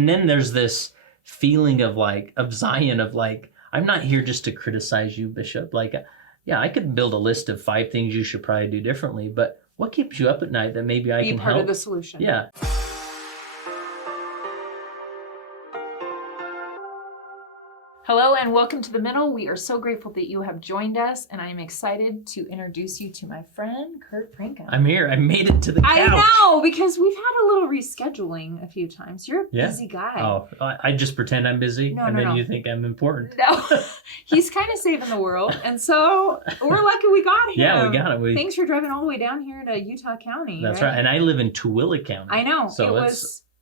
And then there's this feeling of Zion, of like, I'm not here just to criticize you, Bishop. Like, yeah, I could build a list of 5 things you should probably do differently, but what keeps you up at night that maybe I can help? Be part of the solution. Yeah. Hello and welcome to The Middle. We are so grateful that you have joined us, and I'm excited to introduce you to my friend, Kurt Francom. I'm here. I made it to the couch. I know, because we've had a little rescheduling a few times. You're a busy guy. Oh, I just pretend I'm busy, then you think I'm important. No, he's kind of saving the world, and so we're lucky we got him. Yeah, we got it. Thanks for driving all the way down here to Utah County. That's right. And I live in Tooele County. I know. So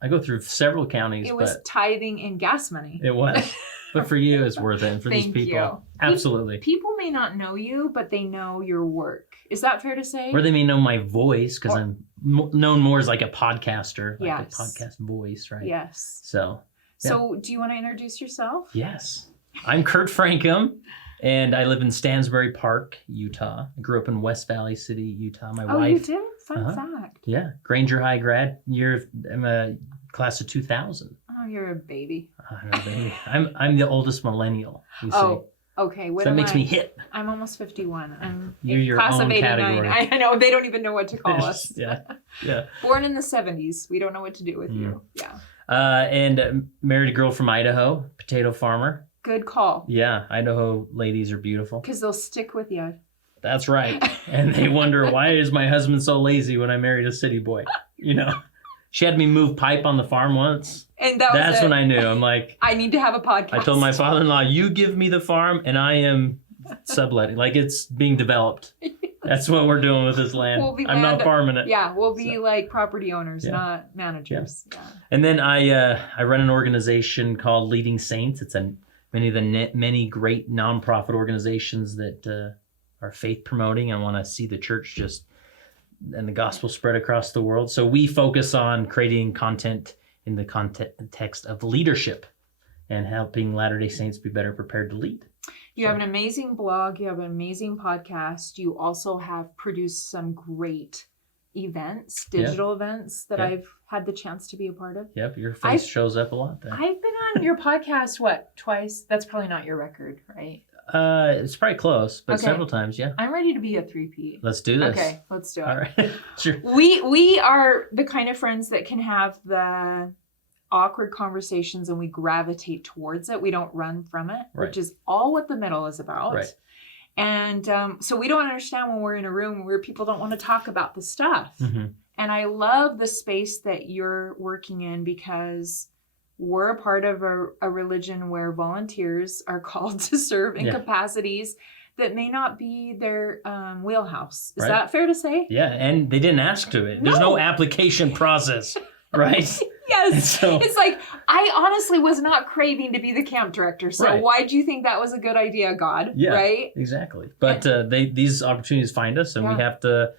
I go through several counties. It was tithing in gas money. It was. But for you, it's worth it. And for these people, absolutely. People may not know you, but they know your work. Is that fair to say? Or they may know my voice, because I'm known more as like a podcaster, like a podcast voice, right? Yes. So do you want to introduce yourself? Yes. I'm Kurt Francom, and I live in Stansbury Park, Utah. I grew up in West Valley City, Utah. My wife. You did? Fun fact. Yeah. Granger High grad. I'm a class of 2000. Oh, you're a baby. I'm a baby. I'm the oldest millennial. You see. Okay. So that makes me hit. I'm almost 51. I'm your class own of 89. Category. I know. They don't even know what to call us. Yeah. Born in the 70s. We don't know what to do with you. Yeah. And married a girl from Idaho, potato farmer. Good call. Yeah. Idaho ladies are beautiful. Because they'll stick with you. That's right. And they wonder, why is my husband so lazy when I married a city boy? You know? She had me move pipe on the farm once. And that's when I knew. I'm like, I need to have a podcast. I told my father-in-law, you give me the farm and I am subletting. Like, it's being developed. That's what we're doing with this land. I'm not farming it. Yeah, we'll be like property owners, not managers. Yeah. And then I run an organization called Leading Saints. It's many great nonprofit organizations that are faith promoting. I want to see the church and the gospel spread across the world. So we focus on creating content in the context of leadership and helping Latter-day Saints be better prepared to lead. You have an amazing blog. You have an amazing podcast. You also have produced some great events, digital events that I've had the chance to be a part of. Yep, your face shows up a lot there. I've been on your podcast, twice? That's probably not your record, right? It's probably close, but several times, yeah. I'm ready to be a 3P. Let's do this. Okay, let's do it. All right, sure. We are the kind of friends that can have the awkward conversations and we gravitate towards it. We don't run from it, which is all what The Middle is about. Right. And so we don't understand when we're in a room where people don't want to talk about the stuff. Mm-hmm. And I love the space that you're working in, because we're a part of a religion where volunteers are called to serve in capacities that may not be their wheelhouse. Is that fair to say? Yeah, and they didn't ask to it. There's no application process, right? Yes. It's like, I honestly was not craving to be the camp director. So why do you think that was a good idea, God? Yeah, right? Exactly. But these opportunities find us, and we have to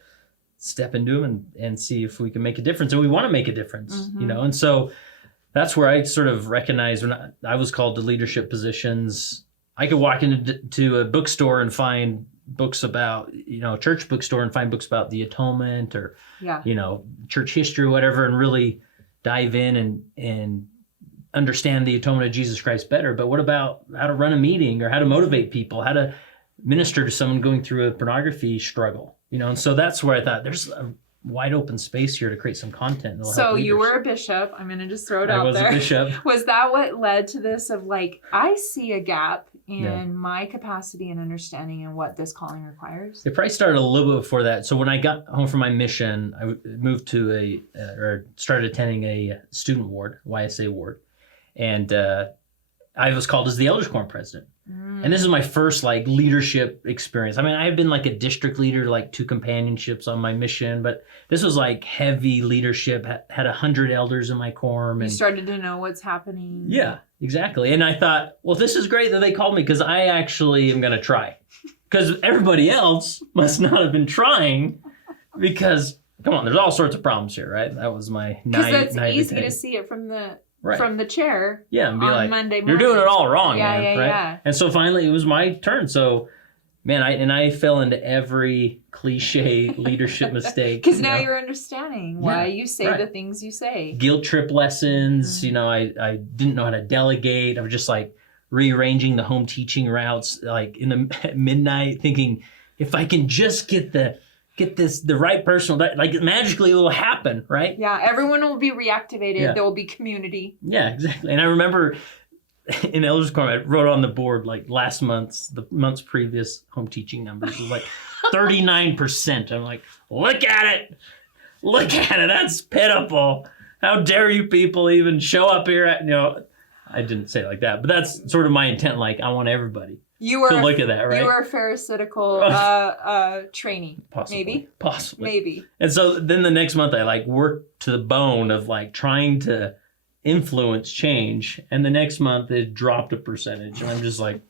step into them and see if we can make a difference. And we want to make a difference, you know? And so that's where I sort of recognized when I was called to leadership positions. I could walk into a bookstore and find books about, church bookstore and find books about the atonement or, church history or whatever, and really dive in and understand the atonement of Jesus Christ better. But what about how to run a meeting or how to motivate people, how to minister to someone going through a pornography struggle, And so that's where I thought there's a wide open space here to create some content. So you were a bishop. I'm going to just throw it out there. I was a bishop. Was that what led to this of like, I see a gap in my capacity and understanding and what this calling requires? It probably started a little bit before that. So when I got home from my mission, I moved to started attending a student ward, YSA ward. And I was called as the elders quorum president. And this is my first leadership experience. I mean, I had been a district leader, 2 companionships on my mission, but this was heavy leadership, had 100 elders in my quorum. You started to know what's happening. Yeah, exactly. And I thought, well, this is great that they called me, because I actually am going to try. Because everybody else must not have been trying, because, come on, there's all sorts of problems here, right? That was my Because that's easy to see it from the chair. Yeah, and be on Monday you're doing it all wrong, man. Right? Yeah. And so finally it was my turn. So Man, I fell into every cliche leadership mistake. Because now you're understanding why you say the things you say. Guilt trip lessons, I didn't know how to delegate. I was just like rearranging the home teaching routes like at midnight, thinking if I can just get the right person, like magically it will happen, right? Yeah, everyone will be reactivated. Yeah. There will be community. Yeah, exactly. And I remember in Elders Quorum, I wrote on the board like the month's previous home teaching numbers was like 39%. I'm like, look at it. That's pitiful. How dare you people even show up here I didn't say it like that, but that's sort of my intent. Like, I want everybody to look at that, right? You were a pharisaical trainee. Possibly. Maybe. And so then the next month I like worked to the bone of like trying to influence change. And the next month it dropped a percentage. And I'm just like,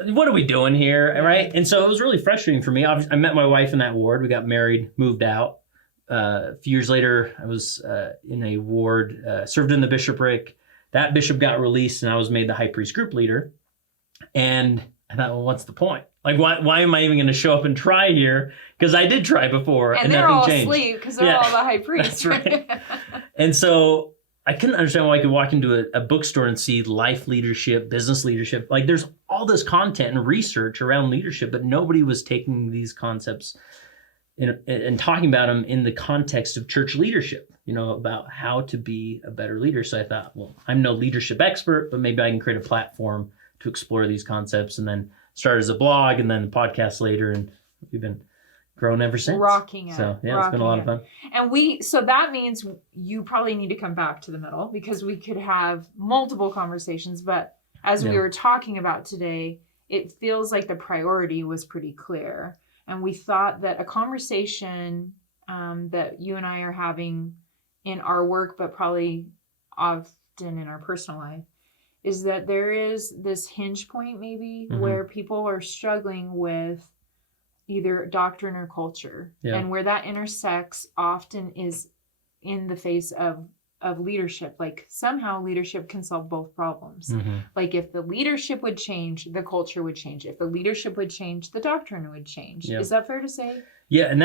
what are we doing here? Right? And so it was really frustrating for me. I met my wife in that ward. We got married, moved out. A few years later, I was in a ward, served in the bishopric. That bishop got released and I was made the high priest group leader. And I thought, well, what's the point? Like, why am I even going to show up and try here? Because I did try before and they're nothing all changed. asleep because they're all the high priests. That's right. And so I couldn't understand why I could walk into a bookstore and see life leadership, business leadership. Like, there's all this content and research around leadership, but nobody was taking these concepts and talking about them in the context of church leadership, about how to be a better leader. So I thought, well, I'm no leadership expert, but maybe I can create a platform to explore these concepts, and then start as a blog and then a podcast later. And we've been growing ever since. Rocking it. So yeah, it's been a lot of fun. And so that means you probably need to come back to the middle, because we could have multiple conversations. But as we were talking about today, it feels like the priority was pretty clear. And we thought that a conversation that you and I are having in our work, but probably often in our personal life, is that there is this hinge point maybe where people are struggling with either doctrine or culture. And where that intersects often is in the face of leadership. Like, somehow leadership can solve both problems. Like, if the leadership would change, the culture would change. If the leadership would change, the doctrine would change. Is that fair to say? Yeah, and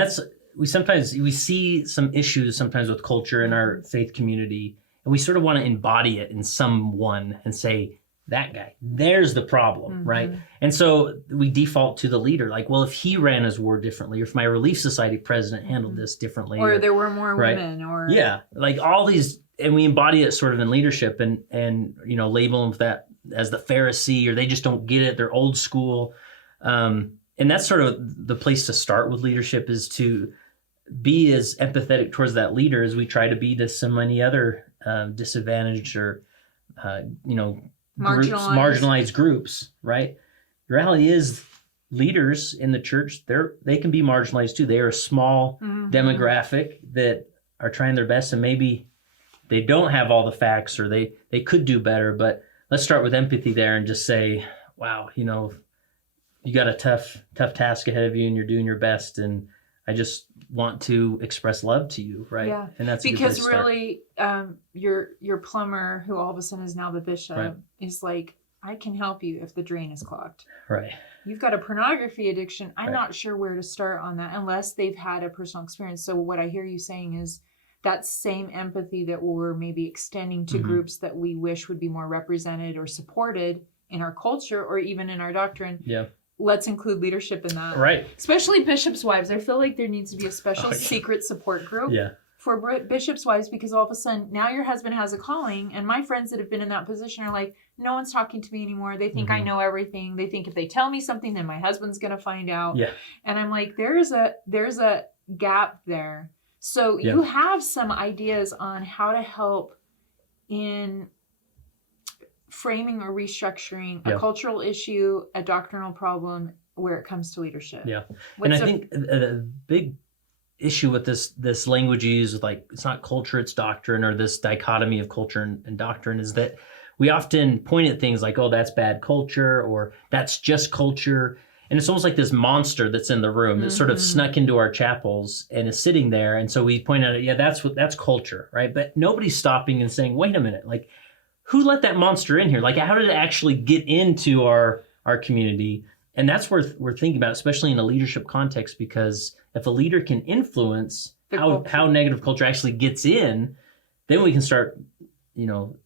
we see some issues sometimes with culture in our faith community, and we sort of want to embody it in someone and say, that guy, there's the problem, right? And so we default to the leader. Like, well, if he ran his ward differently, or if my Relief Society president handled this differently. Or there were more women. Or like all these, and we embody it sort of in leadership and label them that as the Pharisee, or they just don't get it. They're old school. And that's sort of the place to start with leadership, is to be as empathetic towards that leader as we try to be to so many other disadvantaged or marginalized groups, right? The reality is, leaders in the church, they can be marginalized too. They are a small demographic that are trying their best, and maybe they don't have all the facts, or they could do better. But let's start with empathy there and just say, wow, you got a tough task ahead of you, and you're doing your best, and I just want to express love to you, right? Yeah. And that's because really, your plumber, who all of a sudden is now the bishop, is like, I can help you if the drain is clogged. Right. You've got a pornography addiction. I'm not sure where to start on that unless they've had a personal experience. So what I hear you saying is that same empathy that we're maybe extending to groups that we wish would be more represented or supported in our culture or even in our doctrine. Yeah. Let's include leadership in that. Right. Especially bishops' wives. I feel like there needs to be a special secret support group for bishops' wives, because all of a sudden now your husband has a calling, and my friends that have been in that position are like, no one's talking to me anymore. They think I know everything. They think if they tell me something, then my husband's going to find out. Yeah. And I'm like, there's a gap there. So you have some ideas on how to help in framing or restructuring a cultural issue, a doctrinal problem where it comes to leadership. Yeah. I think the big issue with this language you use, like, it's not culture, it's doctrine, or this dichotomy of culture and doctrine, is that we often point at things like, oh, that's bad culture, or that's just culture. And it's almost like this monster that's in the room that sort of snuck into our chapels and is sitting there. And so we point out, that's culture, right? But nobody's stopping and saying, wait a minute, like, who let that monster in here? Like, how did it actually get into our community? and that's worth we're thinking about, especially in a leadership context, because if a leader can influence how negative culture actually gets in, then we can start,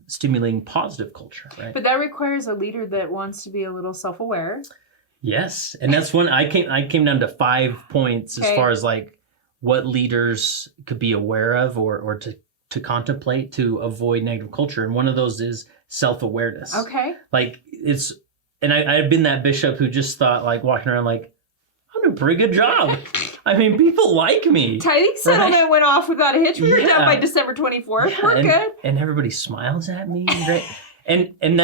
stimulating positive culture, right? But that requires a leader that wants to be a little self-aware. Yes, and that's when I came down to 5 points as far as like what leaders could be aware of or to contemplate to avoid negative culture, and one of those is self-awareness. Okay. Like and I had been that bishop who just thought, like, walking around like, I'm doing a pretty good job. I mean, people like me. Tithing settlement went off without a hitch. We were done by December 24th. Yeah, We're good. And everybody smiles at me. Right? and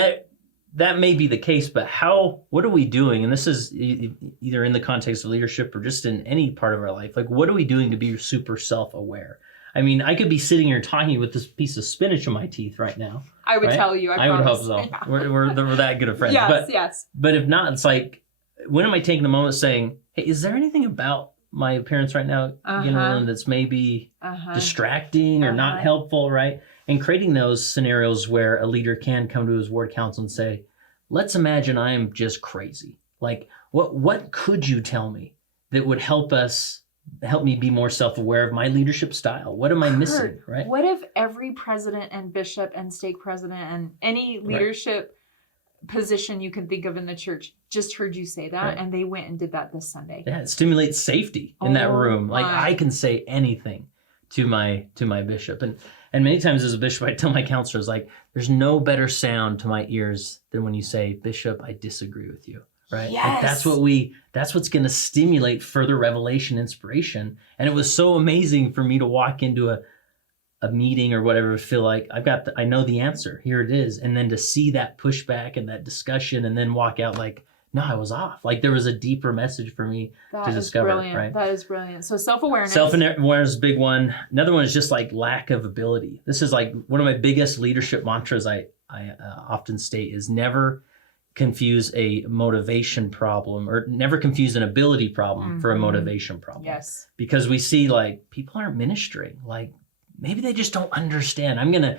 that may be the case, but what are we doing? And this is either in the context of leadership or just in any part of our life. Like, what are we doing to be super self-aware? I mean, I could be sitting here talking with this piece of spinach in my teeth right now. I would tell you. I would promise. hope so. Yeah. We're that good of friends. Yes. But if not, it's like, when am I taking the moment saying, hey, is there anything about my appearance right now, that's maybe distracting or not helpful, right? And creating those scenarios where a leader can come to his ward council and say, let's imagine I am just crazy. Like, what could you tell me that would help me be more self-aware of my leadership style? What am I missing, right? What if every president and bishop and stake president and any leadership position you can think of in the church just heard you say that, and they went and did that this Sunday? Yeah, it stimulates safety in that room. Like, I can say anything to my bishop. And many times as a bishop, I tell my counselors, like, there's no better sound to my ears than when you say, Bishop, I disagree with you. Right? Yes. Like, that's what's going to stimulate further revelation, inspiration. And it was so amazing for me to walk into a meeting or whatever, feel like I know the answer. Here it is. And then to see that pushback and that discussion and then walk out like, no, I was off. Like, there was a deeper message for me to discover. Brilliant. Right? That is brilliant. So self-awareness. Self-awareness is a big one. Another one is just like lack of ability. This is like one of my biggest leadership mantras I often state is never confuse a motivation problem, or never confuse an ability problem for a motivation problem. Yes. Because we see like people aren't ministering. Like, maybe they just don't understand. I'm gonna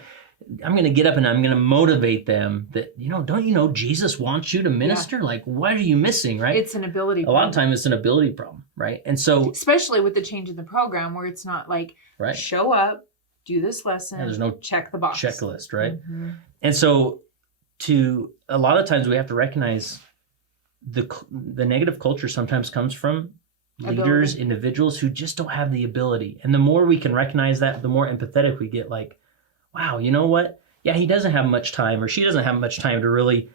get up and I'm gonna motivate them that, don't you know Jesus wants you to minister? Like, what are you missing, right? It's an ability problem. A lot of time it's an ability problem, right? And so, especially with the change in the program where it's not like show up, do this lesson, there's no check the box checklist, right? And so a lot of times we have to recognize the negative culture sometimes comes from leaders, individuals who just don't have the ability. And the more we can recognize that, the more empathetic we get. Like, wow, you know what? Yeah, he doesn't have much time, or she doesn't have much time to really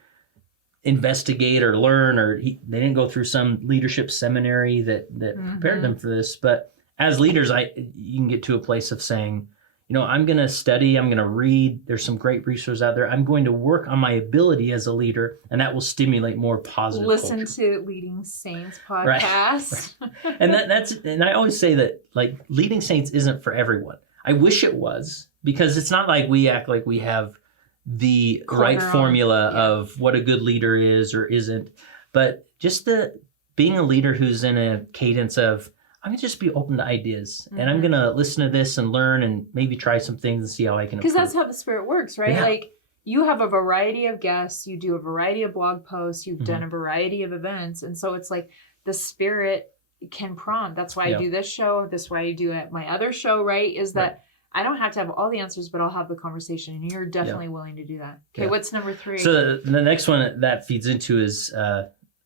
investigate or learn, or they didn't go through some leadership seminary that prepared them for this. But as leaders, you can get to a place of saying, I'm going to study, I'm going to read. There's some great resources out there. I'm going to work on my ability as a leader, and that will stimulate more positive Listen culture. To Leading Saints podcast. Right. And I always say that, like, Leading Saints isn't for everyone. I wish it was, because it's not like we act like we have the right formula of what a good leader is or isn't, but just being a leader who's in a cadence of, I'm going to just be open to ideas, and I'm going to listen to this and learn and maybe try some things and see how I can improve. Because that's how the Spirit works, right? Yeah. Like, you have a variety of guests, you do a variety of blog posts, you've done a variety of events. And so it's like the Spirit can prompt. That's why I do this show. That's why I do it. My other show, right, is that I don't have to have all the answers, but I'll have the conversation. And you're definitely willing to do that. Okay, what's number 3? So the next one that feeds into is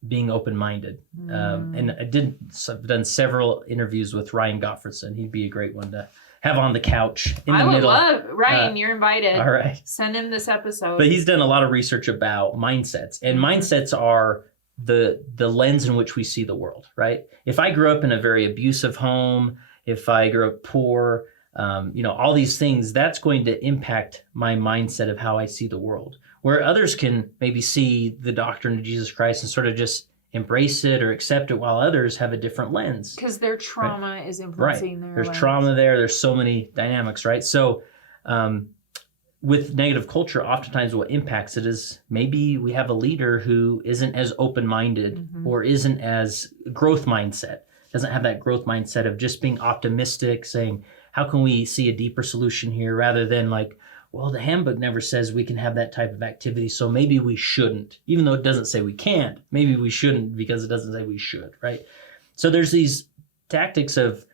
being open-minded. And I've done several interviews with Ryan Gottfredson. He'd be a great one to have on the couch in the middle. I would love Ryan. You're invited. All right. Send him this episode. But he's done a lot of research about mindsets, and mindsets are the lens in which we see the world, right? If I grew up in a very abusive home, if I grew up poor, all these things, that's going to impact my mindset of how I see the world. Where others can maybe see the doctrine of Jesus Christ and sort of just embrace it or accept it, while others have a different lens. Because their trauma is influencing their There's lens. trauma there. There's so many dynamics, right? So with negative culture, oftentimes what impacts it is maybe we have a leader who isn't as open-minded or isn't as growth mindset, doesn't have that growth mindset of just being optimistic, saying, how can we see a deeper solution here, rather than like, well, the handbook never says we can have that type of activity, so maybe we shouldn't. Even though it doesn't say we can't, maybe we shouldn't because it doesn't say we should, right? So there's these tactics of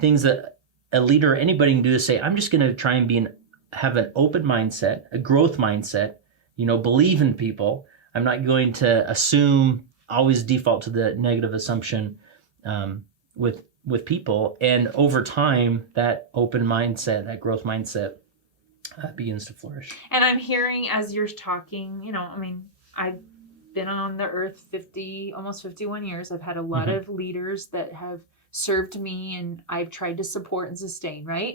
things that a leader or anybody can do to say, I'm just going to try and have an open mindset, a growth mindset, believe in people. I'm not going to always default to the negative assumption with people. And over time, that open mindset, that growth mindset begins to flourish. And I'm hearing as you're talking, I've been on the earth almost 51 years. I've had a lot of leaders that have served me and I've tried to support and sustain, right?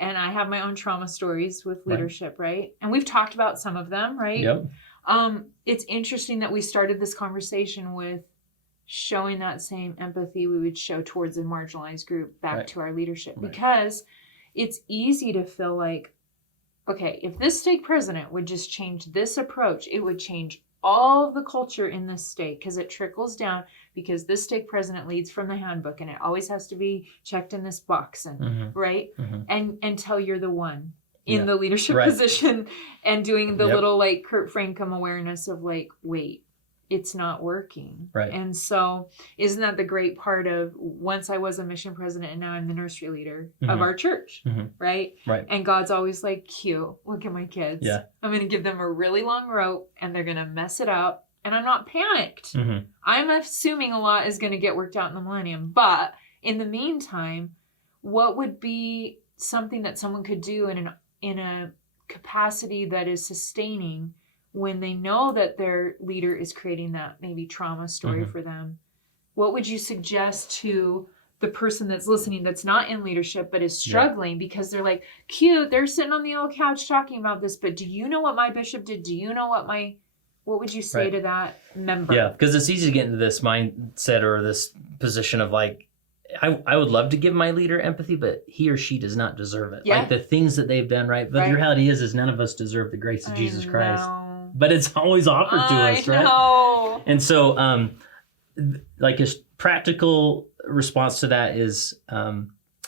And I have my own trauma stories with leadership, right? And we've talked about some of them, right? Yep. It's interesting that we started this conversation with showing that same empathy we would show towards a marginalized group back to our leadership, because it's easy to feel like, okay, if this stake president would just change this approach, it would change all of the culture in this state, because it trickles down, because this stake president leads from the handbook and it always has to be checked in this box, and right? And until you're the one in the leadership position and doing the little like Kurt Francom awareness of like, wait, it's not working. Right. And so isn't that the great part of, once I was a mission president and now I'm the nursery leader of our church, right? Right. And God's always like, cute, look at my kids. Yeah. I'm going to give them a really long rope and they're going to mess it up. And I'm not panicked. I'm assuming a lot is going to get worked out in the millennium. But in the meantime, what would be something that someone could do in a capacity that is sustaining when they know that their leader is creating that maybe trauma story for them? What would you suggest to the person that's listening that's not in leadership but is struggling because they're like, cute, they're sitting on the old couch talking about this, but do you know what my bishop did? Do you know what would you say to that member? Yeah, because it's easy to get into this mindset or this position of like, I would love to give my leader empathy, but he or she does not deserve it. Like the things that they've done, right? But the reality is none of us deserve the grace of Jesus Christ. But it's always offered to us, right? Know. And so, like a practical response to that is,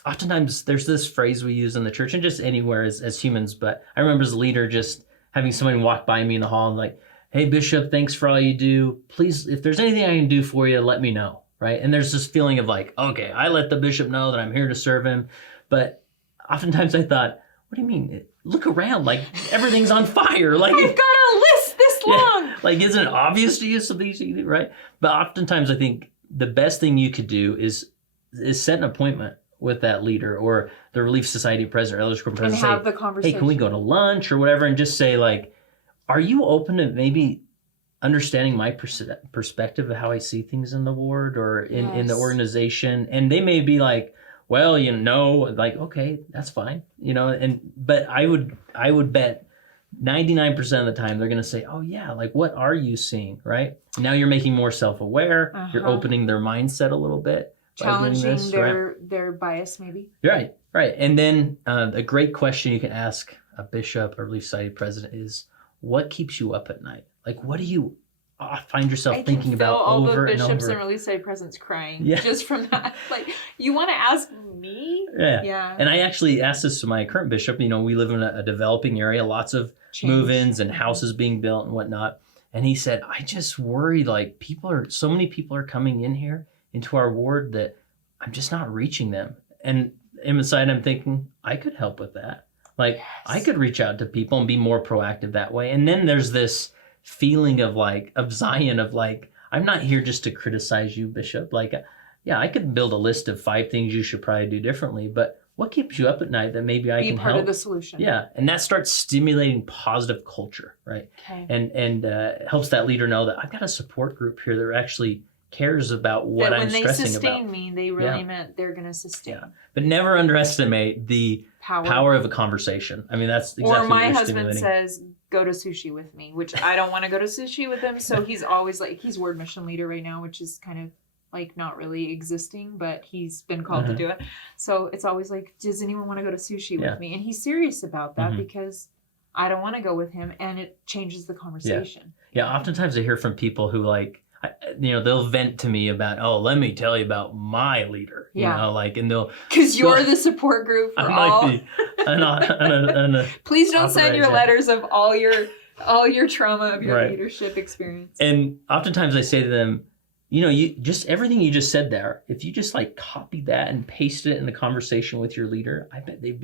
oftentimes there's this phrase we use in the church and just anywhere as humans. But I remember as a leader just having somebody walk by me in the hall and like, hey, Bishop, thanks for all you do. Please, if there's anything I can do for you, let me know, right? And there's this feeling of like, okay, I let the bishop know that I'm here to serve him. But oftentimes I thought, what do you mean? Look around, like everything's on fire. Like I've got a list this long. Like, isn't it obvious to you some things you can do, right? But oftentimes I think the best thing you could do is set an appointment with that leader or the Relief Society president or Elders Group president. And have the conversation. Hey, can we go to lunch or whatever? And just say like, are you open to maybe understanding my perspective of how I see things in the ward or in the organization? And they may be like, well, like, okay, that's fine, but I would bet 99% of the time they're going to say, oh yeah, like what are you seeing, right? Now you're making more self-aware, you're opening their mindset a little bit. Challenging their bias maybe. Right. And then a great question you can ask a bishop or Relief Society president is, what keeps you up at night? Like, what do you find yourself thinking about over and over? All the bishops and Relief Society presidents crying just from that. Like, you want to ask me? Yeah. And I actually asked this to my current bishop. We live in a developing area, lots of move-ins and houses being built and whatnot. And he said, I just worry, like so many people are coming in here into our ward that I'm just not reaching them. And inside I'm thinking, I could help with that. Like, I could reach out to people and be more proactive that way. And then there's this feeling of Zion of like, I'm not here just to criticize you, Bishop. Like, yeah, I could build a list of 5 things you should probably do differently, but what keeps you up at night that maybe I can help? Be part of the solution. Yeah, and that starts stimulating positive culture, right? Okay. And helps that leader know that I've got a support group here that actually cares about what I'm stressing about. When they sustain me, they really meant they're going to sustain. Yeah. But never underestimate the power of a conversation. I mean, that's exactly or my husband says, go to sushi with me, which I don't want to go to sushi with him. So he's always like, he's ward mission leader right now, which is kind of like not really existing, but he's been called to do it. So it's always like, does anyone want to go to sushi with me? And he's serious about that because I don't want to go with him, and it changes the conversation. Yeah. Oftentimes I hear from people who like, they'll vent to me about, oh, let me tell you about my leader, and they'll, because you're the support group for all. I Please don't send your authorized- letters of all your trauma of your Right. leadership experience. And oftentimes I say to them, you just everything you just said there, if you just like copy that and paste it in the conversation with your leader, I bet they'd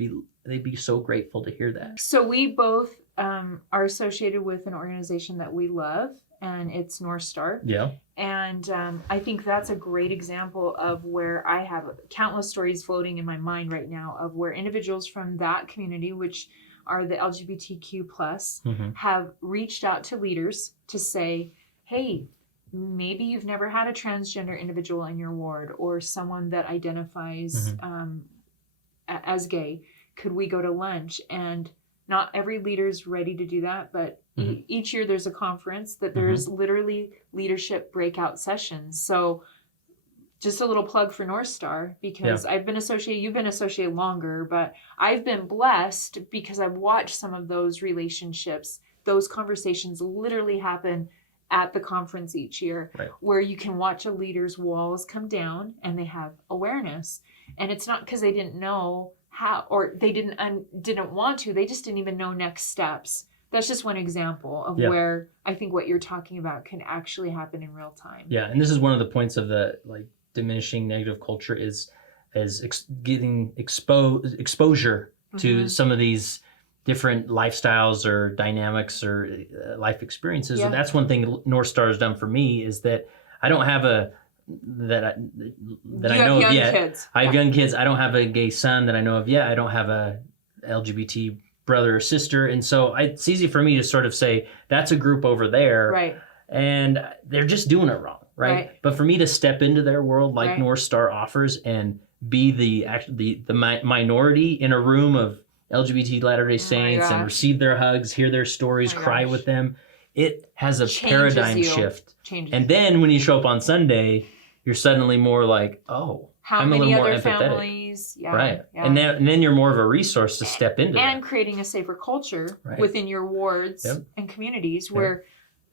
be so grateful to hear that. So we both are associated with an organization that we love, and it's North Star. Yeah. And I think that's a great example of where I have countless stories floating in my mind right now of where individuals from that community, which are the LGBTQ plus, have reached out to leaders to say, hey, maybe you've never had a transgender individual in your ward or someone that identifies as gay. Could we go to lunch? And not every leader's ready to do that, but each year there's a conference that there's literally leadership breakout sessions. So just a little plug for North Star, because I've been associated, you've been associated longer, but I've been blessed because I've watched some of those relationships, those conversations literally happen at the conference each year, where you can watch a leader's walls come down and they have awareness. And it's not because they didn't know how, or they didn't want to, they just didn't even know next steps. That's just one example of where I think what you're talking about can actually happen in real time. Yeah, and this is one of the points of the diminishing negative culture is getting exposure to some of these different lifestyles or dynamics or life experiences. And that's one thing North Star has done for me, is that I don't have I know of yet. Kids. I have young kids. I don't have a gay son that I know of yet. I don't have a LGBT brother or sister. And so it's easy for me to sort of say, that's a group over there. Right. And they're just doing it wrong. Right. But for me to step into their world like North Star offers and be the minority in a room of LGBT Latter-day Saints and receive their hugs, hear their stories, cry with them, it has a paradigm shift. And then when you show up on Sunday, you're suddenly more like, oh, I'm a little more empathetic. Families? Yeah. And then you're more of a resource to step into and creating a safer culture within your wards and communities where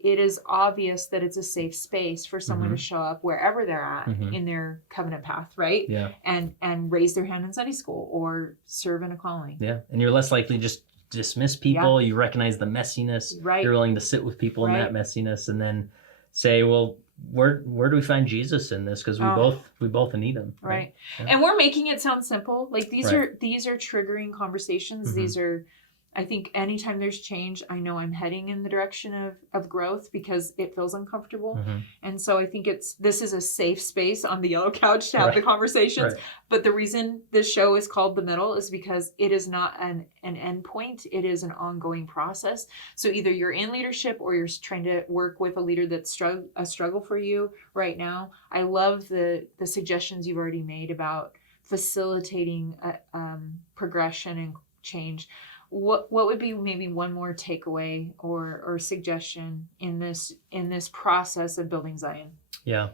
it is obvious that it's a safe space for someone to show up wherever they're at in their covenant path, right? Yeah. And raise their hand in Sunday school or serve in a calling. Yeah. And you're less likely to just dismiss people. You recognize the messiness. Right. You're willing to sit with people in that messiness and then say, well, where do we find Jesus in this? Because we both need him. Right. Yeah. And we're making it sound simple. Like these are triggering conversations. These are, I think anytime there's change, I know I'm heading in the direction of growth because it feels uncomfortable. And so I think this is a safe space on the yellow couch to have the conversations. But the reason this show is called The Middle is because it is not an end point. It is an ongoing process. So either you're in leadership or you're trying to work with a leader that's a struggle for you right now. I love the suggestions you've already made about facilitating progression and change. What would be maybe one more takeaway or suggestion in this process of building Zion? Yeah.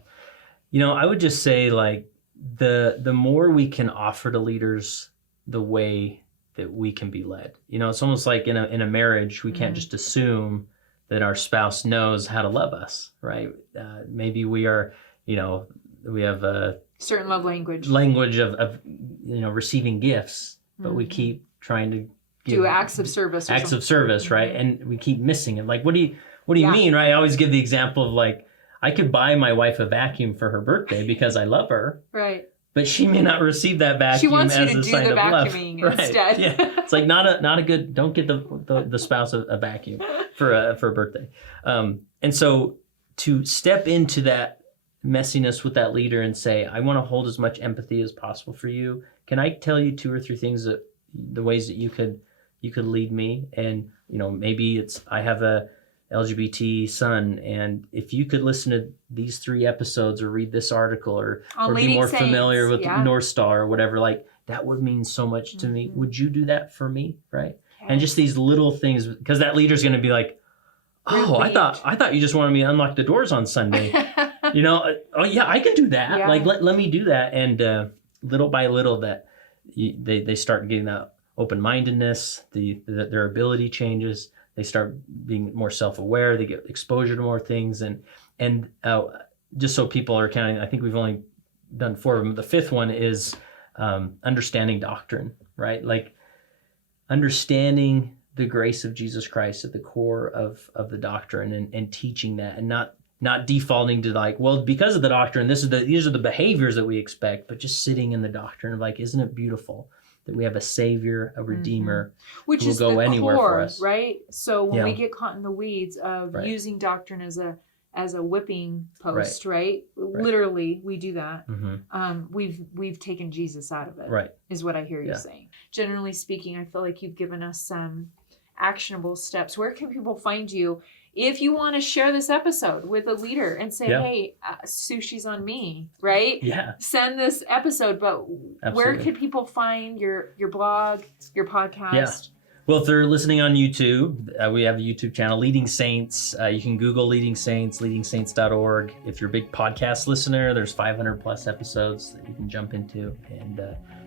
I would just say like the more we can offer to leaders the way that we can be led. It's almost like in a marriage, we can't just assume that our spouse knows how to love us, right? Maybe we are, we have a certain love language of receiving gifts, but we keep trying to do acts of service. Right? And we keep missing it. Like, what do you mean, right? I always give the example of like, I could buy my wife a vacuum for her birthday because I love her. Right. But she may not receive that vacuum as a sign of love. She wants you to do the vacuuming instead. Yeah. It's like not a good. Don't get the spouse a vacuum for a birthday. And so to step into that messiness with that leader and say, I want to hold as much empathy as possible for you. Can I tell you 2 or 3 things the ways that you could lead me? And maybe it's I have a LGBT son, and if you could listen to these 3 episodes or read this article or be more familiar with North Star or whatever, like that would mean so much to me. Would you do that for me? Right. Okay. And just these little things, because that leader's going to be like, oh, I thought you just wanted me to unlock the doors on Sunday. Oh yeah, I can do that. Yeah. Like let me do that. And little by little that they start getting that open-mindedness, their ability changes. They start being more self-aware. They get exposure to more things, and just so people are counting, I think we've only done 4 of them. The 5th one is understanding doctrine, right? Like understanding the grace of Jesus Christ at the core of the doctrine and teaching that, and not defaulting to like, well, because of the doctrine, these are the behaviors that we expect, but just sitting in the doctrine of like, isn't it beautiful that we have a Savior, a Redeemer, which who will is go the anywhere core, for us, right? So when Yeah. we get caught in the weeds of Right. using doctrine as a whipping post, right? Literally, we do that. We've taken Jesus out of it. Right. Is what I hear you saying. Generally speaking, I feel like you've given us some actionable steps. Where can people find you if you want to share this episode with a leader and say, hey, sushi's on me, right? Yeah. Send this episode, but where can people find your blog, your podcast? Yeah. Well, if they're listening on YouTube, we have a YouTube channel, Leading Saints. You can Google Leading Saints, leadingsaints.org. If you're a big podcast listener, there's 500 plus episodes that you can jump into. And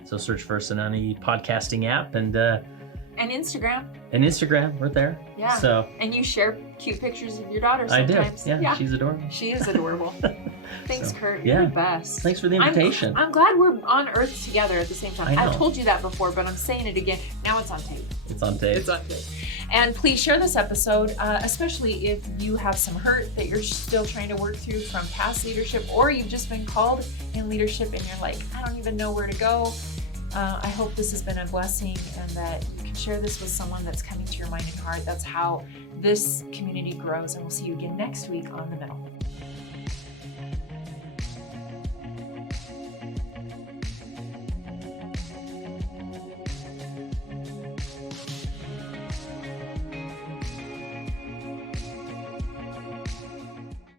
so search for us in any podcasting app. And Instagram. And Instagram, we're there. Yeah. So. And you share cute pictures of your daughter I sometimes. do. Yeah, she's adorable. She is adorable. Thanks, So, Kurt. You're the best. Thanks for the invitation. I'm glad we're on Earth together at the same time. I know. I've told you that before, but I'm saying it again. Now it's on tape. It's on tape. It's on tape. And please share this episode, especially if you have some hurt that you're still trying to work through from past leadership, or you've just been called in leadership and you're like, I don't even know where to go. I hope this has been a blessing and that you can share this with someone that's coming to your mind and heart. That's how this community grows. And we'll see you again next week on The Middle.